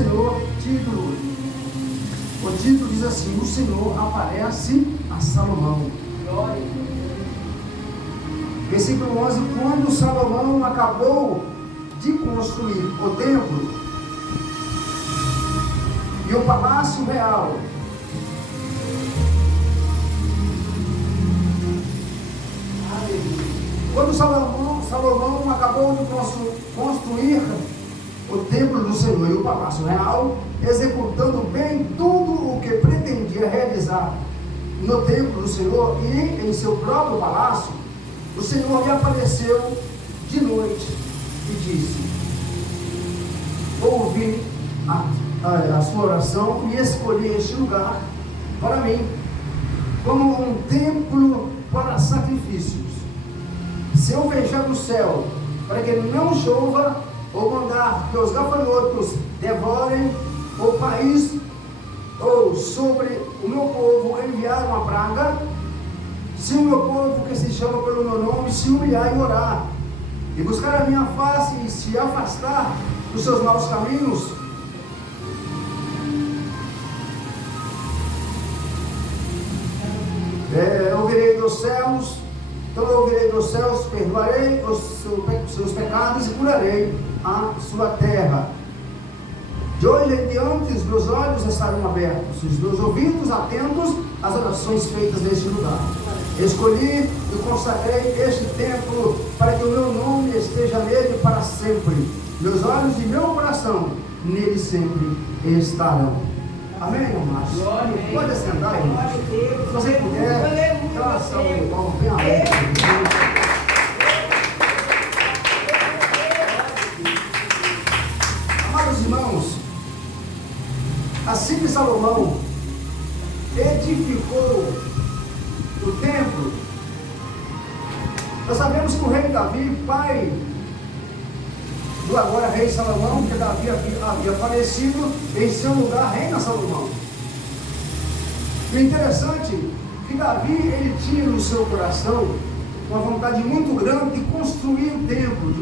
Senhor, o título diz assim: o Senhor aparece a Salomão. Versículo 11: quando Salomão acabou de construir o templo e o palácio real, quando Salomão acabou de construir o templo do Senhor e o palácio real, executando bem tudo o que pretendia realizar no templo do Senhor e em seu próprio palácio, o Senhor lhe apareceu de noite e disse: ouvi a sua oração e escolhi este lugar para mim como um templo para sacrifícios. Se eu fechar o céu para que não chova, ou mandar que os gafanhotos devorem o país, ou sobre o meu povo enviar uma praga, se o meu povo que se chama pelo meu nome se humilhar e orar, e buscar a minha face e se afastar dos seus maus caminhos, ouvirei dos céus, então eu ouvirei dos céus, perdoarei os seus pecados e curarei a sua terra. De hoje em diante os meus olhos estarão abertos, os meus ouvidos atentos às orações feitas neste lugar. Escolhi e consagrei este templo para que o meu nome esteja nele para sempre. Meus olhos e meu coração nele sempre estarão. Amém, irmãos? Pode sentar, irmãos. Se você puder, aquela salva de palmas bem aberta. Amados irmãos, assim que Salomão edificou o templo, nós sabemos que o rei Davi, pai do agora rei Salomão, que Davi havia falecido, em seu lugar reina Salomão. E o interessante é que Davi, ele tinha no seu coração uma vontade muito grande de construir o templo,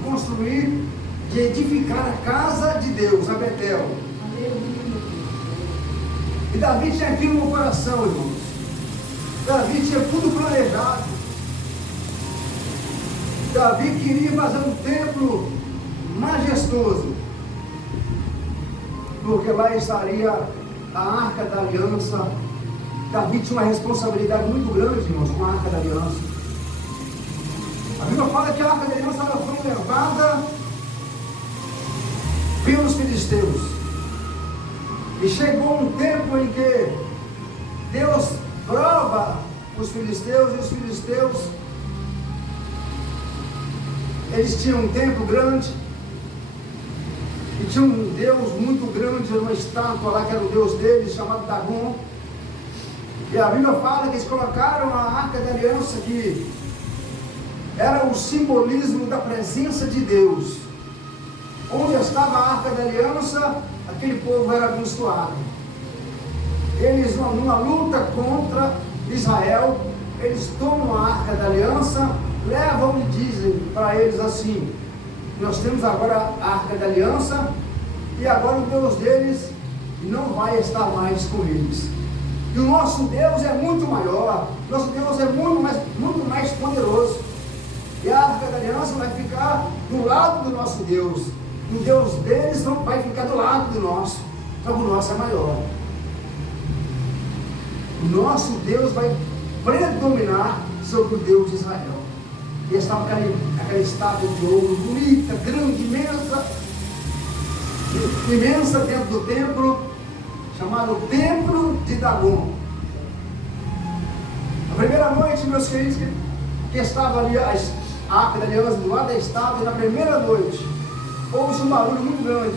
de edificar a casa de Deus, a Betel. E Davi tinha aquilo no coração, irmãos. Davi tinha tudo planejado. Davi queria fazer um templo majestoso, porque lá estaria a Arca da Aliança. Davi tinha uma responsabilidade muito grande, irmãos, com a Arca da Aliança. A Bíblia fala que a Arca da Aliança ela foi levada pelos filisteus, e chegou um tempo em que Deus prova os filisteus, e os filisteus, eles tinham um templo grande, e tinha um Deus muito grande, uma estátua lá que era o Deus deles, chamado Dagon. E a Bíblia fala que eles colocaram a Arca da Aliança, que era o simbolismo da presença de Deus. Onde estava a Arca da Aliança, aquele povo era abençoado. Eles, numa luta contra Israel, eles tomam a Arca da Aliança, levam e dizem para eles assim: nós temos agora a Arca da Aliança, e agora o Deus deles não vai estar mais com eles. E o nosso Deus é muito maior, nosso Deus é muito mais poderoso. E a Arca da Aliança vai ficar do lado do nosso Deus. E o Deus deles não vai ficar do lado do nosso, só que o nosso é maior. O nosso Deus vai predominar sobre o Deus de Israel. E estava aquela estátua de ouro bonita, grande, imensa dentro do templo, chamado Templo de Dagon. A primeira noite, meus queridos, que estava ali a Arca da Aliança do lado da estátua, na primeira noite, houve um barulho muito grande.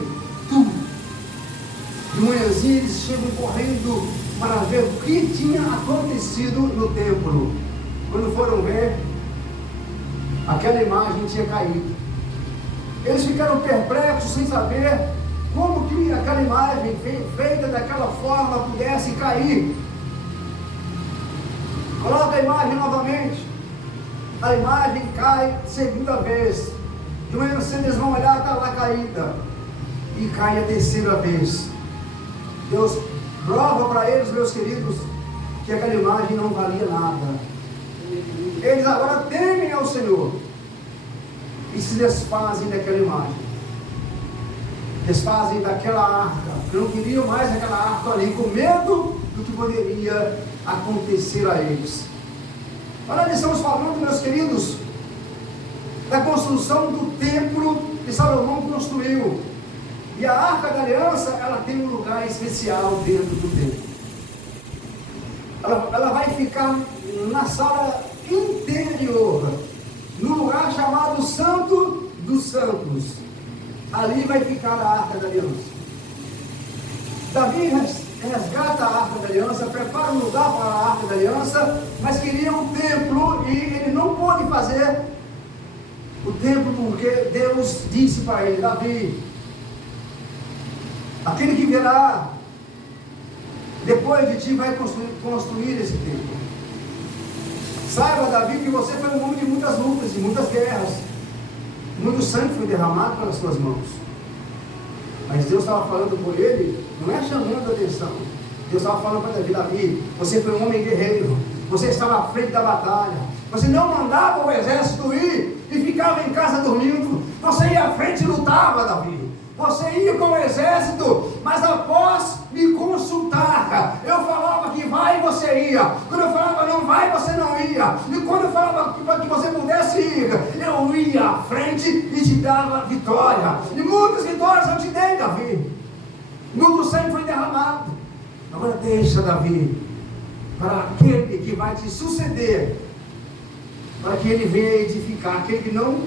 De manhãzinha eles chegam correndo para ver o que tinha acontecido no templo. Quando foram ver, aquela imagem tinha caído. Eles ficaram perplexos, sem saber como que aquela imagem feita daquela forma pudesse cair. Coloca a imagem novamente. A imagem cai segunda vez. De manhã cedo eles vão olhar, está lá caída. e cai a terceira vez. Deus prova para eles, meus queridos, que aquela imagem não valia nada. Eles agora temem ao Senhor e se desfazem daquela imagem, desfazem daquela arca, não queriam mais aquela arca ali, com medo do que poderia acontecer a eles. Olha, nós estamos falando, meus queridos, da construção do templo que Salomão construiu. E a Arca da Aliança, ela tem um lugar especial dentro do templo. Ela vai ficar na sala interior, no lugar chamado Santo dos Santos. Ali vai ficar a Arca da Aliança. Davi resgata a Arca da Aliança, prepara um lugar para a Arca da Aliança, mas queria um templo e ele não pôde fazer o templo porque Deus disse para ele: Davi, aquele que virá depois de ti vai construir esse templo. Saiba, Davi, que você foi um homem de muitas lutas, de muitas guerras, muito sangue foi derramado pelas suas mãos. Mas Deus estava falando por ele, não é chamando a atenção. Deus estava falando para Davi: Davi, você foi um homem guerreiro, você estava à frente da batalha, você não mandava o exército ir e ficava em casa dormindo, você ia à frente e lutava, Davi. Você ia com o exército, mas após me consultar, eu falava que vai e você ia. Quando eu falava não vai, você não ia. E quando eu falava que você pudesse ir, eu ia à frente e te dava vitória. E muitas vitórias eu te dei, Davi. Muito sangue foi derramado. Agora deixa, Davi, para aquele que vai te suceder, para que ele venha edificar, aquele que não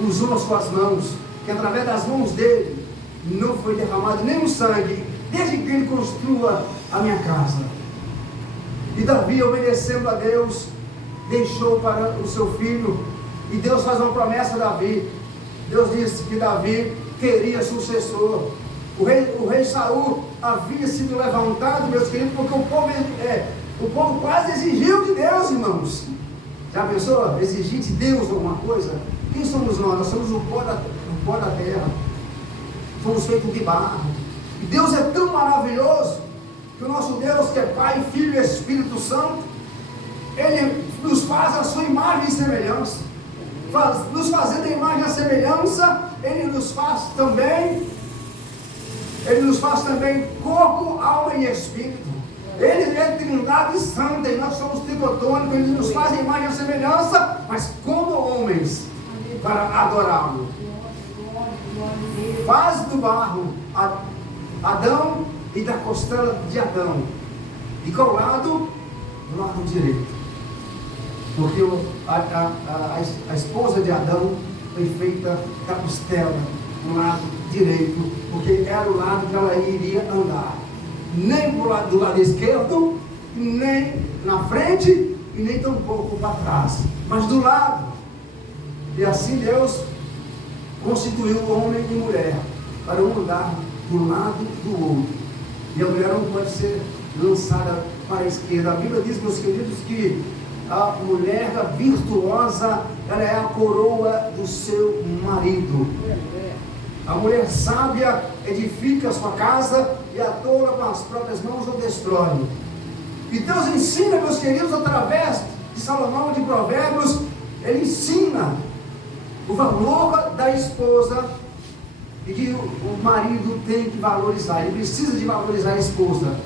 usou as suas mãos, que através das mãos dele não foi derramado nenhum sangue, desde que ele construa a minha casa. E Davi, obedecendo a Deus, deixou para o seu filho, e Deus faz uma promessa a Davi. Deus disse que Davi teria sucessor. O rei Saul havia sido levantado, meus queridos, porque o povo quase exigiu de Deus, irmãos. Já pensou? Exigir de Deus alguma coisa? Quem somos nós? Nós somos o pó da terra. Somos feitos de barro. E Deus é tão maravilhoso que o nosso Deus, que é Pai, Filho e Espírito Santo, Ele nos faz a sua imagem e semelhança. Nos fazendo a imagem e a semelhança, Ele nos faz também corpo, alma e espírito. Ele é Trindade Santa e nós somos tricotônicos. Ele nos faz a imagem e a semelhança, mas como homens, para adorá-lo. Faz do barro Adão e da costela de Adão, e qual lado? Do lado direito, porque a esposa de Adão foi feita da costela do lado direito, porque era o lado que ela iria andar, nem do lado esquerdo, nem na frente e nem tampouco para trás, mas do lado. E assim Deus constituiu o homem e mulher para um andar do lado do outro, e a mulher não pode ser lançada para a esquerda. A Bíblia diz, meus queridos, que a mulher virtuosa, ela é a coroa do seu marido. A mulher sábia edifica a sua casa, e a tola com as próprias mãos o destrói. E Deus ensina, meus queridos, através de Salomão, de Provérbios, ele ensina o valor da esposa, e que o marido tem que valorizar, ele precisa de valorizar a esposa.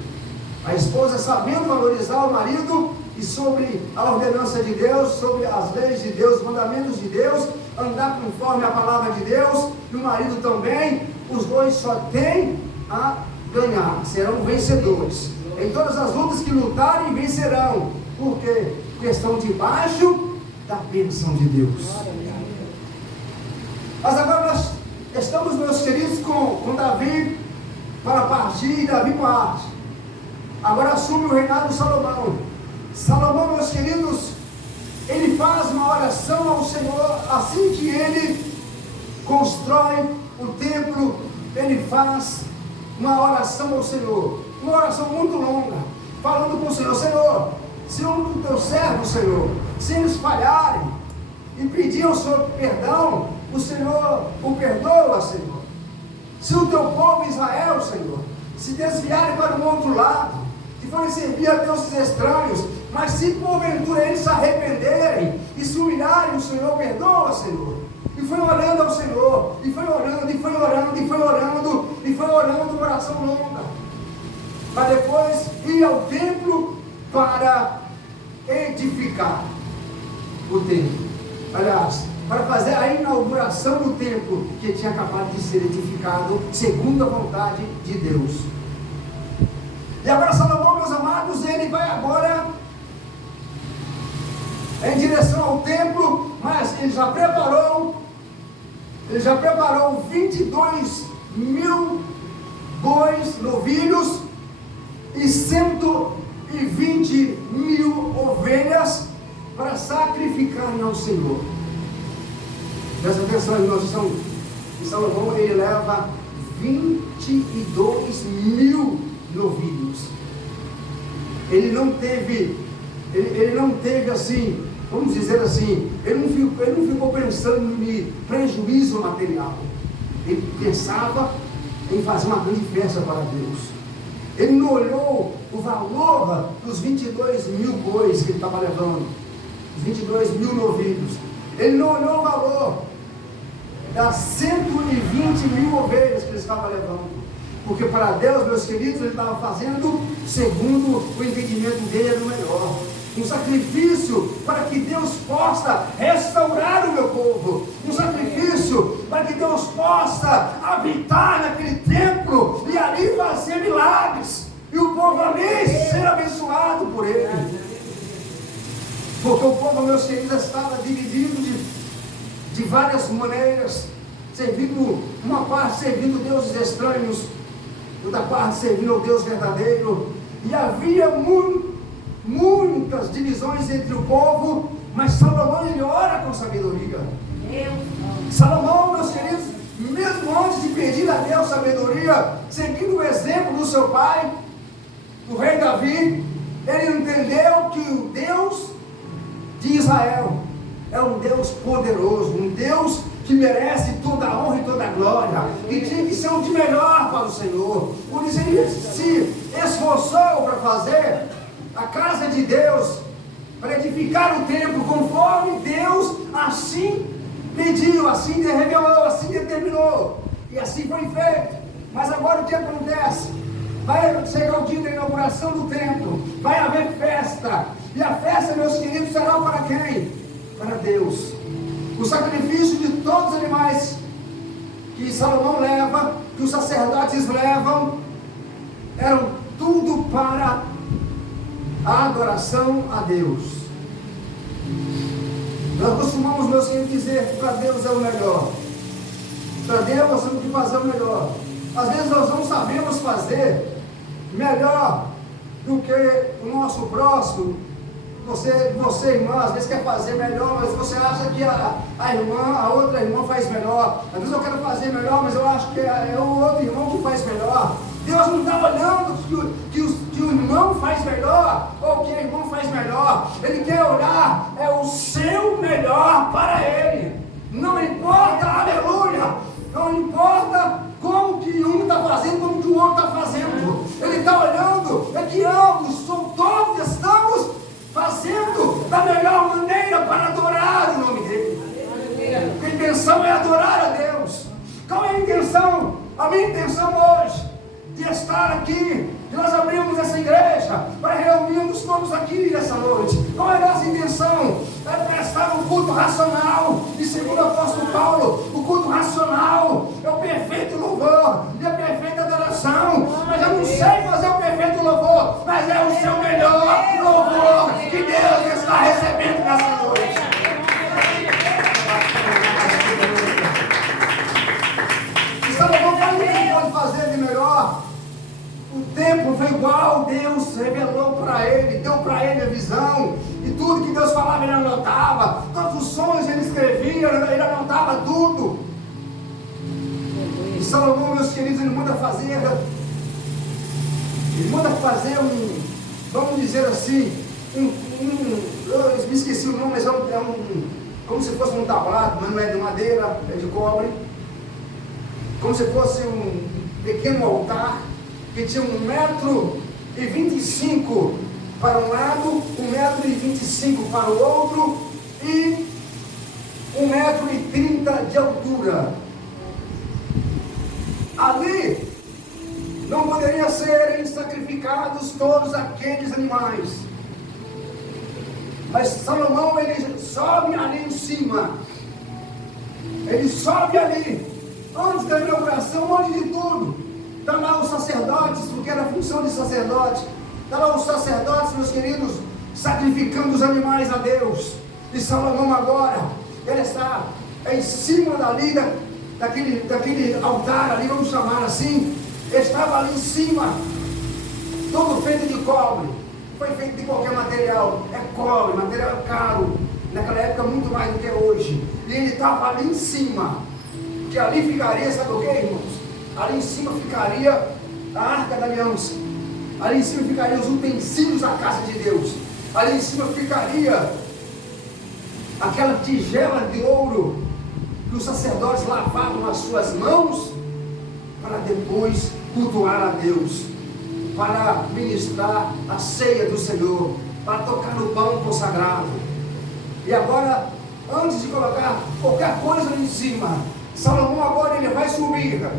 A esposa, sabendo valorizar o marido, e sobre a ordenança de Deus, sobre as leis de Deus, os mandamentos de Deus, andar conforme a palavra de Deus, e o marido também, os dois só têm a ganhar, serão vencedores. Em todas as lutas que lutarem, vencerão. Por quê? Porque estão debaixo da bênção de Deus. Mas agora nós estamos, meus queridos, com Davi para partir, e Davi parte. Agora assume o reinado de Salomão. Salomão, meus queridos, ele faz uma oração ao Senhor. Assim que ele constrói o templo, ele faz uma oração ao Senhor, uma oração muito longa, falando com o Senhor: Senhor, se um dos teus servos, Senhor, se eles falharem e pedir ao Senhor perdão, o Senhor o perdoa, Senhor. Se o teu povo Israel, Senhor, se desviarem para um outro lado, que forem servir a deuses estranhos, mas se porventura eles se arrependerem e se humilharem, o Senhor perdoa, Senhor. E foi orando ao Senhor, e foi orando, e foi orando, e foi orando, e foi orando, oração longa, para depois ir ao templo para edificar o templo. Aliás, para fazer a inauguração do templo que tinha acabado de ser edificado segundo a vontade de Deus. E agora Salomão, meus amados, ele vai agora em direção ao templo, mas ele já preparou 22 mil bois, novilhos e 120 mil ovelhas para sacrificarem ao Senhor. Presta atenção, irmãos, e Salomão ele leva 22 mil novilhos. Ele não teve assim, vamos dizer assim, ele não ficou pensando em prejuízo material. Ele pensava em fazer uma grande festa para Deus. Ele não olhou o valor dos 22 mil bois que ele estava levando, os 22 mil novilhos. Ele não olhou o valor das 120 mil ovelhas que ele estava levando. Porque para Deus, meus queridos, ele estava fazendo segundo o entendimento dele o melhor. Um sacrifício para que Deus possa restaurar o meu povo. Um sacrifício para que Deus possa habitar naquele templo e ali fazer milagres. E o povo ali ser abençoado por ele. Porque o povo, meus queridos, estava dividido de várias maneiras. Uma parte servindo deuses estranhos, outra parte servindo ao Deus verdadeiro. E havia muitas divisões entre o povo, mas Salomão ele ora com sabedoria. Salomão, meus queridos, mesmo antes de pedir a Deus sabedoria, seguindo o exemplo do seu pai, do rei Davi, ele entendeu que o Deus de Israel é um Deus poderoso, um Deus que merece toda a honra e toda a glória, e tinha que ser o de melhor para o Senhor. Por isso ele se esforçou para fazer a casa de Deus, para edificar o templo, conforme Deus assim pediu, assim revelou, assim determinou, e assim foi feito. Mas agora o que acontece? Vai chegar o dia da inauguração do templo, vai haver festa, e a festa, meus queridos, será para quem? Para Deus. O sacrifício de todos os animais que Salomão leva, que os sacerdotes levam, eram tudo para a adoração a Deus. Nós costumamos, meus queridos, dizer que para Deus é o melhor. Para Deus nós temos que fazer o melhor. Às vezes nós não sabemos fazer melhor do que o nosso próximo. Você, irmã, às vezes quer fazer melhor, mas você acha que a outra irmã faz melhor. Às vezes eu quero fazer melhor, mas eu acho que é o outro irmão que faz melhor. Deus não está olhando que o irmão faz melhor, ou que a irmã faz melhor. Ele quer olhar, o seu melhor para Ele. Não importa, aleluia, não importa como que um está fazendo, como que o outro está fazendo. Ele está olhando, que ambos, todos estamos fazendo da melhor maneira para adorar o nome dele. A intenção é adorar a Deus. Qual é a intenção? A minha intenção hoje de estar aqui, de nós abrirmos essa igreja, para reunirmos todos aqui nessa noite. Qual é a nossa intenção? É prestar um culto racional. E segundo o apóstolo Paulo, o culto racional é o perfeito louvor e a perfeita adoração. Mas eu não sei fazer o perfeito louvor, mas é o seu melhor louvor que Deus está recebendo nessa noite. E Salomão faz o que ele pode fazer de melhor. O templo foi igual, Deus revelou para ele, deu para ele a visão, e tudo que Deus falava ele anotava, todos os sonhos ele escrevia, ele anotava tudo. E Salomão, meus queridos, ele manda fazer vamos dizer assim, eu me esqueci o nome, mas como se fosse um tablado, mas não é de madeira, é de cobre. como se fosse um pequeno altar, que tinha 1,25 m para um lado, 1,25 m para o outro, e 1,30 m de altura. Ali não poderiam serem sacrificados todos aqueles animais, mas Salomão, ele sobe ali em cima, ele sobe ali, antes da inauguração, antes de tudo, está lá os sacerdotes, porque era a função de sacerdote, está lá os sacerdotes, meus queridos, sacrificando os animais a Deus. E Salomão agora, ele está em cima dali, daquele altar ali, vamos chamar assim, estava ali em cima, todo feito de cobre, foi feito de qualquer material, é cobre, material caro, naquela época muito mais do que hoje, e ele estava ali em cima, que ali ficaria, sabe o que, irmãos? Ali em cima ficaria a Arca da Aliança, ali em cima ficaria os utensílios da casa de Deus, ali em cima ficaria aquela tigela de ouro que os sacerdotes lavavam as suas mãos para depois cultuar a Deus, para ministrar a ceia do Senhor, para tocar no pão consagrado. E agora, antes de colocar qualquer coisa ali em cima, Salomão agora ele vai subir,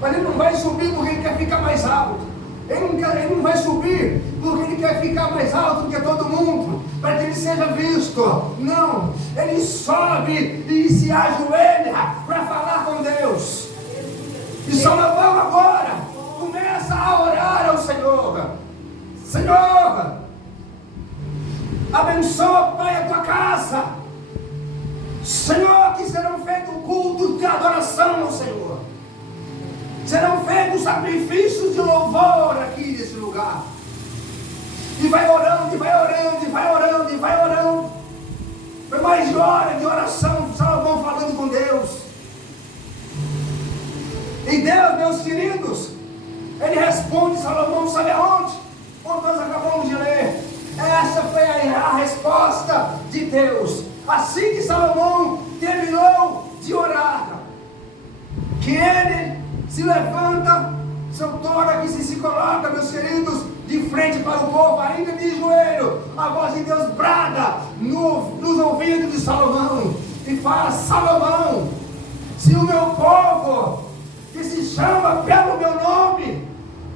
mas ele não vai subir porque ele quer ficar mais alto. Ele não vai subir porque ele quer ficar mais alto do que todo mundo, para que ele seja visto. Não, ele sobe e se ajoelha para falar com Deus. E Salomão agora começa a orar ao Senhor. Senhor, abençoa, Pai, a tua casa. Senhor, que serão feitos cultos de adoração ao Senhor. Serão feitos sacrifícios de louvor aqui nesse lugar. E vai orando, e vai orando, e vai orando, e vai orando. Foi mais de hora de oração, Salomão falando com Deus. E Deus, meus queridos, ele responde Salomão, sabe aonde? Onde nós acabamos de ler. Essa foi a resposta de Deus. Assim que Salomão terminou de orar, que ele se levanta, seu tórax se coloca, meus queridos, de frente para o povo, ainda de joelho. A voz de Deus brada nos ouvidos de Salomão e fala: Salomão, se o meu povo, que se chama pelo meu nome,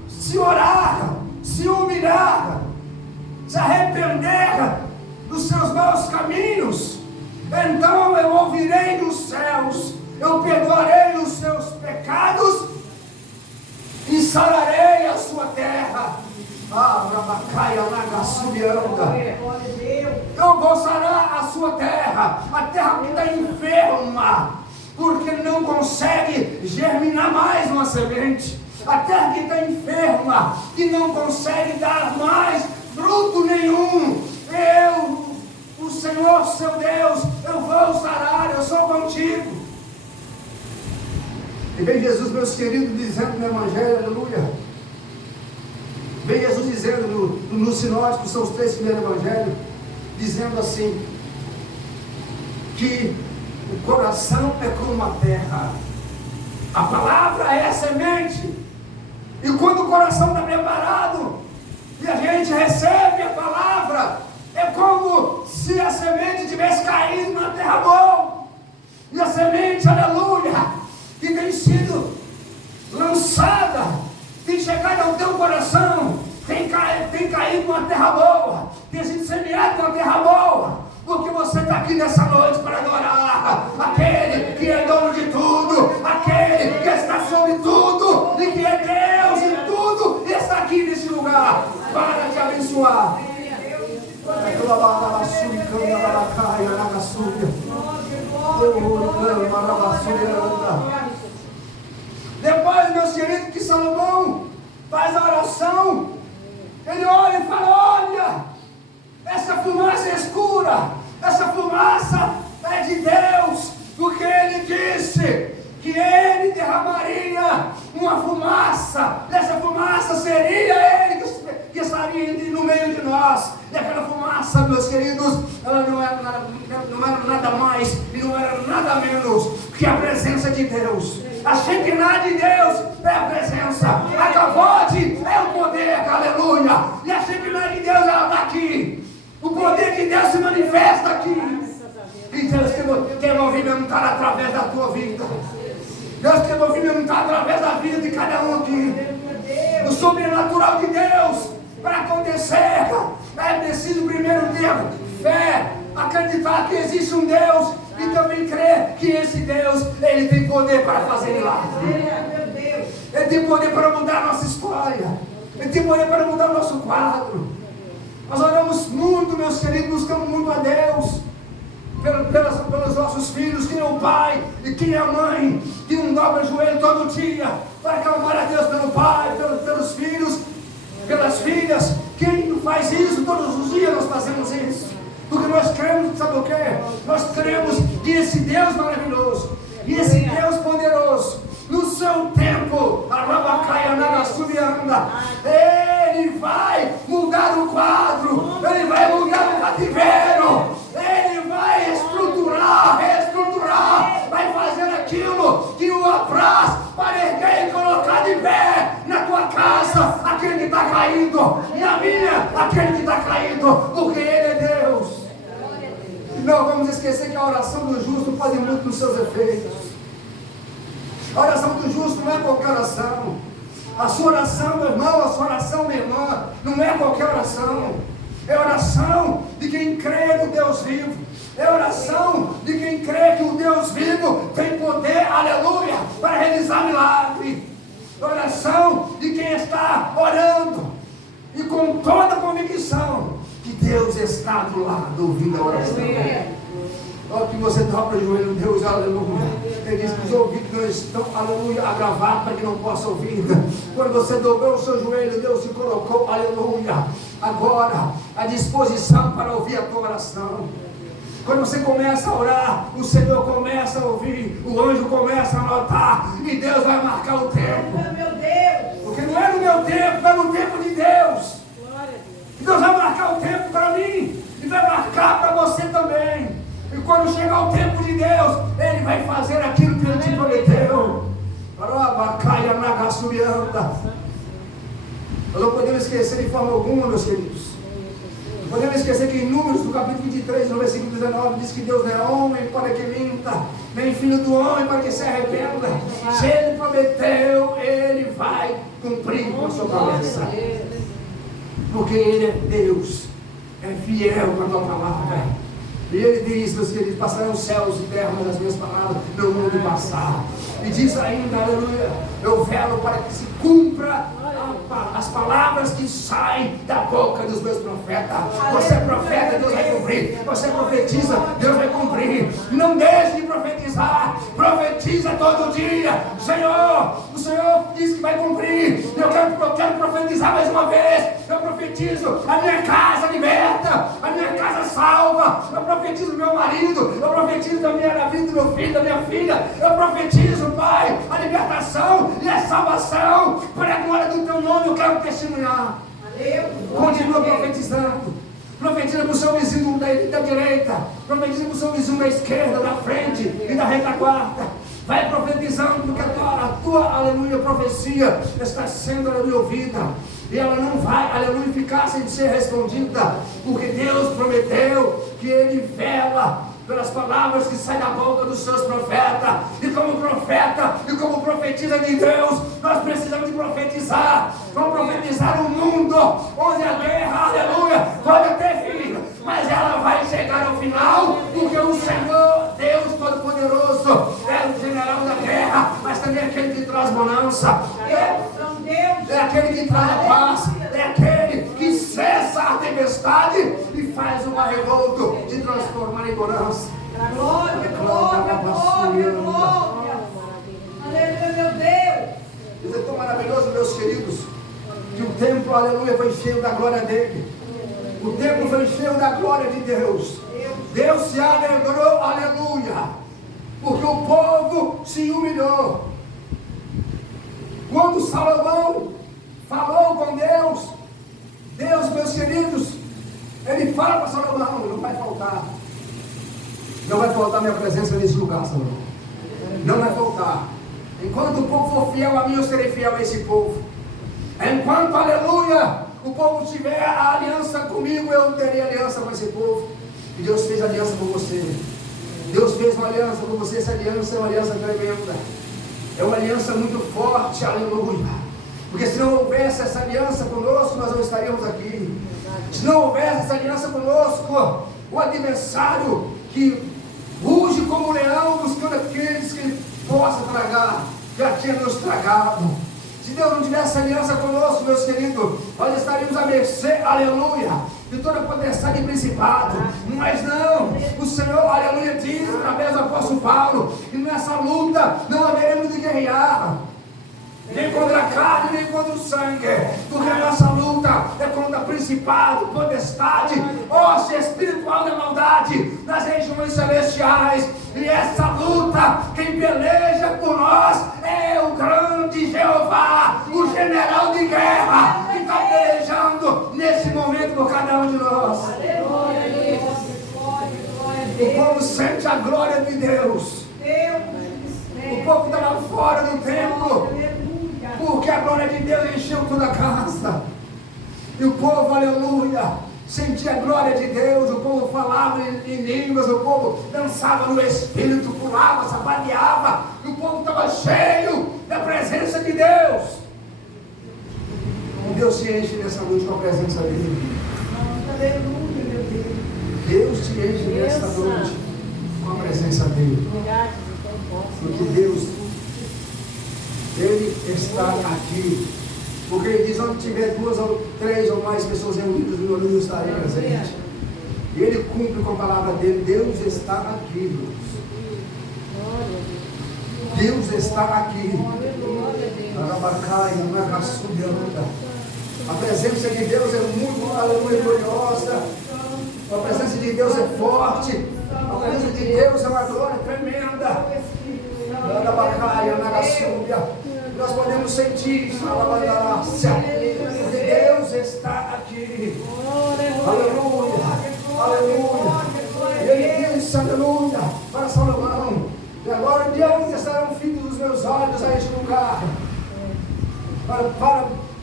se orar, se humilhar, se arrepender dos seus maus caminhos, então eu ouvirei dos céus, eu perdoarei os seus pecados e sararei a sua terra. Eu vou sarar a sua terra, a terra que está enferma, porque não consegue germinar mais uma semente, a terra que está enferma, que não consegue dar mais fruto nenhum. O Senhor, seu Deus, eu vou sarar, eu sou contigo. E vem Jesus, meus queridos, dizendo no Evangelho, aleluia. Vem Jesus dizendo no sinótico, são os 3 primeiros Evangelhos, dizendo assim, que o coração é como uma terra, a palavra é a semente, e quando o coração está preparado, e a gente recebe a palavra, é como se a semente tivesse caído na terra boa, e a semente, aleluia, que tem sido lançada, tem chegado ao teu coração, tem caído numa terra boa, tem sido semeado numa terra boa, porque você está aqui nessa noite para adorar aquele que é dono de tudo, aquele que está sobre tudo, e que é Deus em tudo, e está aqui nesse lugar para te abençoar. Depois, meus queridos, que Salomão faz a oração, ele olha e fala: olha, essa fumaça é escura, essa fumaça é de Deus, porque ele disse que ele derramaria uma fumaça, essa fumaça seria ele que estaria no meio de nós. E aquela fumaça, meus queridos, ela não era nada mais e não era nada menos que a presença de Deus. A Shekinah de Deus é a presença. A Kavod é o poder, aleluia. E a Shekinah de Deus, ela está aqui. O poder de Deus se manifesta aqui. E Deus quer movimentar através da tua vida. Deus quer movimentar através da vida de cada um aqui. O sobrenatural de Deus para acontecer é preciso primeiro ter fé, acreditar que existe um Deus e também crer que esse Deus, Ele tem poder para fazer milagre. Ele tem poder para mudar a nossa história. Ele tem poder para mudar o nosso quadro. Nós oramos muito, meus queridos, buscamos muito a Deus pelos nossos filhos, quem é o pai e quem é a mãe, que não dobra o joelho todo dia para clamar a Deus pelo pai, pelos filhos, pelas filhas. Quem não faz isso? Todos os dias nós fazemos isso, porque nós cremos, sabe o que? Nós cremos que esse Deus maravilhoso, e esse Deus poderoso, no seu tempo, Ele vai mudar o quadro, Ele vai mudar o cativeiro, Ele vai reestruturar, vai fazer aquilo que o apraz para erguer e colocar de pé na tua casa aquele que está caído, e na minha aquele que está caído, porque Ele é Deus. Não vamos esquecer que a oração do justo pode muito nos seus efeitos. A oração do justo não é qualquer oração. A sua oração, meu irmão, a sua oração, minha irmã, não é qualquer oração. É oração de quem crê no Deus vivo. É oração de quem crê que o Deus vivo tem poder, aleluia, para realizar milagre. É oração de quem está orando e com toda a convicção que Deus está do lado ouvindo a oração. Olha que você dobra o joelho, Deus, aleluia. Ele diz que os ouvidos não estão, aleluia, agravados para que não possa ouvir. Quando você dobrou o seu joelho, Deus se colocou, aleluia, agora à disposição para ouvir a tua oração. Quando você começa a orar, o Senhor começa a ouvir, o anjo começa a notar, e Deus vai marcar o tempo. Porque não é no meu tempo, é no tempo de Deus. Deus vai marcar o tempo para mim, e vai marcar para você também. E quando chegar o tempo de Deus, Ele vai fazer aquilo que Ele te prometeu. Nós não podemos esquecer de forma alguma, meus queridos. Não podemos esquecer que em Números, no capítulo 23, no versículo 19, diz que Deus não é homem para que minta, nem filho do homem para que se arrependa. Se Ele prometeu, Ele vai cumprir com a sua promessa. Porque Ele é Deus, é fiel com a tua palavra. E Ele diz, meus queridos, passarão os céus e terra, mas as minhas palavras não vão de passar. E diz ainda, aleluia, eu velo para que se cumpra as palavras que saem da boca dos meus profetas. Você é profeta, Deus vai cumprir. Você profetiza, Deus vai cumprir. Não deixe de profetizar. Profetiza todo dia. Senhor, o Senhor diz que vai cumprir. Eu quero profetizar mais uma vez. Eu profetizo a minha casa liberta, a minha casa salva. Eu profetizo o meu marido. Eu profetizo a vida do meu filho, da minha filha. Eu profetizo, Pai, a libertação e a salvação. Para a glória do teu nome, eu quero testemunhar. Continua profetizando. Profetiza para o seu vizinho da direita. Profetiza para o seu vizinho da esquerda, da frente e da retaguarda. Vai profetizando, porque a tua, aleluia, profecia está sendo, aleluia, ouvida. E ela não vai, aleluia, ficar sem ser respondida. Porque Deus prometeu que Ele vela pelas palavras que saem da boca dos seus profetas. E como profeta, e como profetiza de Deus, nós precisamos de profetizar. Vamos profetizar um mundo onde a guerra, aleluia, pode ter fim, mas ela vai chegar ao final, porque o Senhor, Deus Todo-Poderoso, é o general da guerra, mas também é aquele que traz bonança. É aquele que traz a paz, é aquele que cessa a tempestade e faz um arrevolto de transformar em bonança. Glória, glória, glória, glória. Aleluia, meu Deus. Isso é tão maravilhoso, meus queridos, que o templo, aleluia, foi cheio da glória dele. O templo foi cheio da glória de Deus. Deus se alegrou, aleluia, porque o povo se humilhou. Quando Salomão falou com Deus, meus queridos, ele fala para Salomão: não vai faltar. Não vai faltar minha presença nesse lugar, Salomão. Não vai faltar. Enquanto o povo for fiel a mim, eu serei fiel a esse povo. Enquanto, aleluia, o povo tiver a aliança comigo, eu terei aliança com esse povo. E Deus fez aliança com você. Deus fez uma aliança com você. Essa aliança é uma aliança tremenda. É uma aliança muito forte, aleluia. Porque se não houvesse essa aliança conosco, nós não estaríamos aqui. Se não houvesse essa aliança conosco, o adversário que ruge como um leão buscando aqueles que ele possa tragar, já tinha nos tragado. Se Deus não tivesse aliança conosco, meus queridos, nós estaríamos à mercê, aleluia, de toda a potestade e principado. Mas não, o Senhor, aleluia, diz através do apóstolo Paulo, que nessa luta não haveremos de guerrear, nem contra a carne, nem contra o sangue, porque a nossa luta é contra principado, potestade, hoste espiritual da maldade nas regiões celestiais. E essa luta, quem peleja por nós é o grande Jeová, o general de guerra, que está pelejando nesse momento por cada um de nós. O povo sente a glória de Deus. O povo está lá fora do templo, porque a glória de Deus encheu toda a casa. E o povo, aleluia, sentia a glória de Deus. O povo falava em línguas, o povo dançava no Espírito, pulava, sapateava. E o povo estava cheio da presença de Deus. Deus te enche nessa noite com a presença dele. Deus te enche nessa noite com a presença dele. Porque Deus, Ele está aqui. Porque Ele diz: onde tiver 2 ou 3 ou mais pessoas reunidas, no meu nome estarei presente. E Ele cumpre com a palavra dele. Deus está aqui. Deus está aqui. A presença de Deus é muito, aleluia, gloriosa. A presença de Deus é forte. A presença de Deus é uma glória tremenda. Nós podemos sentir isso, porque Deus está aqui. Aleluia, aleluia. E Ele disse, aleluia, para Salomão: e agora de onde estarão fitos os meus olhos a este lugar?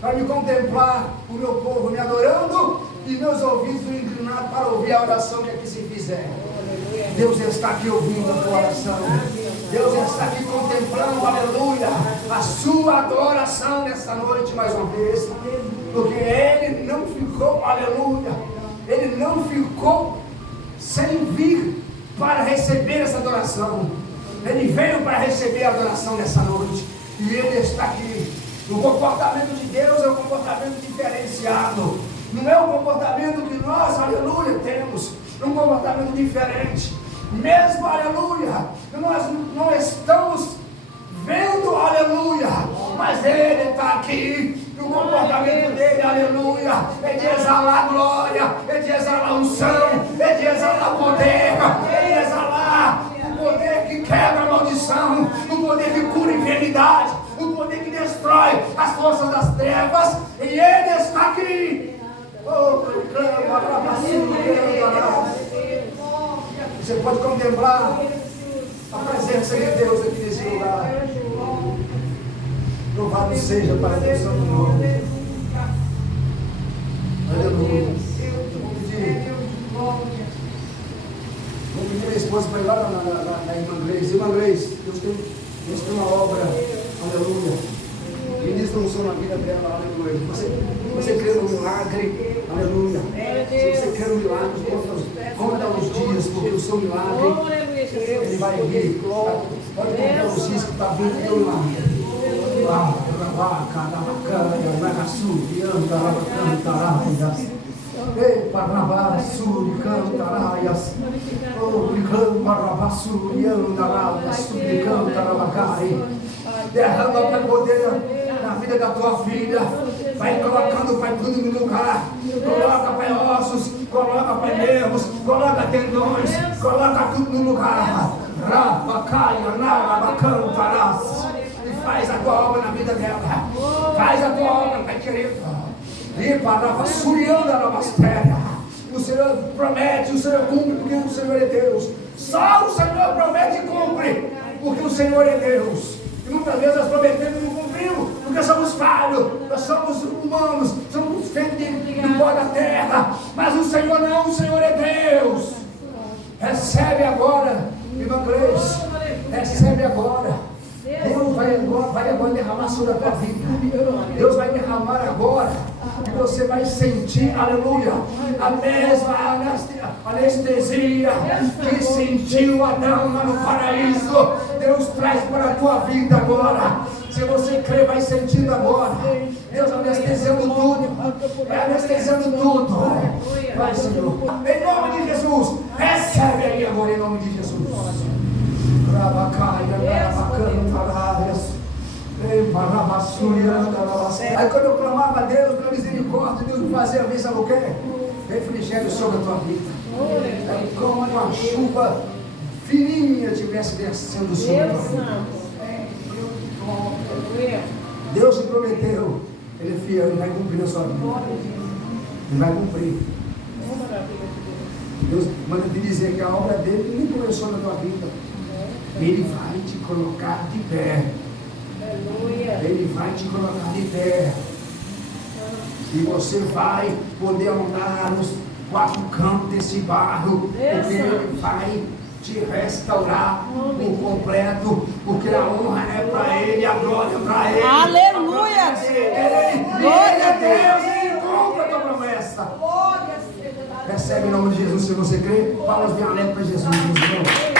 Para me contemplar o meu povo me adorando e meus ouvidos inclinados para ouvir a oração que aqui se fizer. Deus está aqui ouvindo a tua oração. Deus está aqui contemplando, aleluia, a sua adoração nessa noite mais uma vez. Porque Ele não ficou, aleluia, Ele não ficou sem vir para receber essa adoração. Ele veio para receber a adoração nessa noite. E Ele está aqui. O comportamento de Deus é um comportamento diferenciado. Não é um comportamento que nós, aleluia, temos. É um comportamento diferente. Mesmo, aleluia, nós não estamos vendo, aleluia, mas Ele está aqui. E o comportamento dele, aleluia, é de exalar glória, é de exalar unção, é de exalar poder, é de exalar o poder que quebra a maldição, o poder que cura a enfermidade, o poder que destrói as forças das trevas. E Ele está aqui. Você pode contemplar a presença de Deus aqui nesse lugar. Louvado seja para Deus santo nome. Aleluia. Vou pedir minha esposa para ir lá na irmã Grace. Irmã Grace, Deus tem uma obra, aleluia. Ministra um som na vida dela, aleluia. Você crê no milagre, aleluia. Se você crê no milagre, conta os dias, porque o seu milagre, ele vai vir. Pode contar os dias que está vindo, teu milagre. Derrama, Pai, poder na vida da tua filha. Vai colocando, Pai, tudo no lugar. Coloca, Pai, ossos. Coloca, Pai, nervos. Coloca tendões. Coloca tudo no lugar. E faz a tua obra na vida dela. Faz a tua obra, Pai querido. E para suriando a bastéria. O Senhor promete, o Senhor cumpre, porque o Senhor é Deus. Só o Senhor promete e cumpre, porque o Senhor é Deus. E Muitas vezes nós prometemos e não cumprimos, porque somos falhos, nós somos humanos, somos feitos do pó da terra. Mas o Senhor não, o Senhor é Deus. Recebe agora, irmã Gleice, recebe agora. Deus vai agora derramar sobre a tua vida. Deus vai derramar agora. E você vai sentir, aleluia, a mesma anestesia que sentiu Adão lá no paraíso. Deus traz para a tua vida agora. Se você crê, vai sentindo agora. Deus anestesiando tudo. Vai anestesiando tudo. Vai, Senhor. Em nome de Jesus. Recebe aí agora, em nome de Jesus. Aí quando eu clamava a Deus pela misericórdia, Deus me fazia ver, sabe o quê? Refrigério sobre a tua vida. É como uma chuva fininha estivesse descendo sobre a tua vida. Deus te prometeu, Ele é fiel, Ele vai cumprir na sua vida. Ele vai cumprir. Deus manda te dizer que a obra dele nem começou na tua vida. Ele vai te colocar de pé. Ele vai te colocar de pé. E você vai poder andar nos quatro cantos desse barro. Porque Ele vai te restaurar por completo. Porque a honra é para Ele, a glória é para Ele. Aleluia! Glória a Deus! Ele cumpre a tua promessa. Recebe em nome de Jesus se você crê. Palavras de alerta para Jesus, meus irmãos.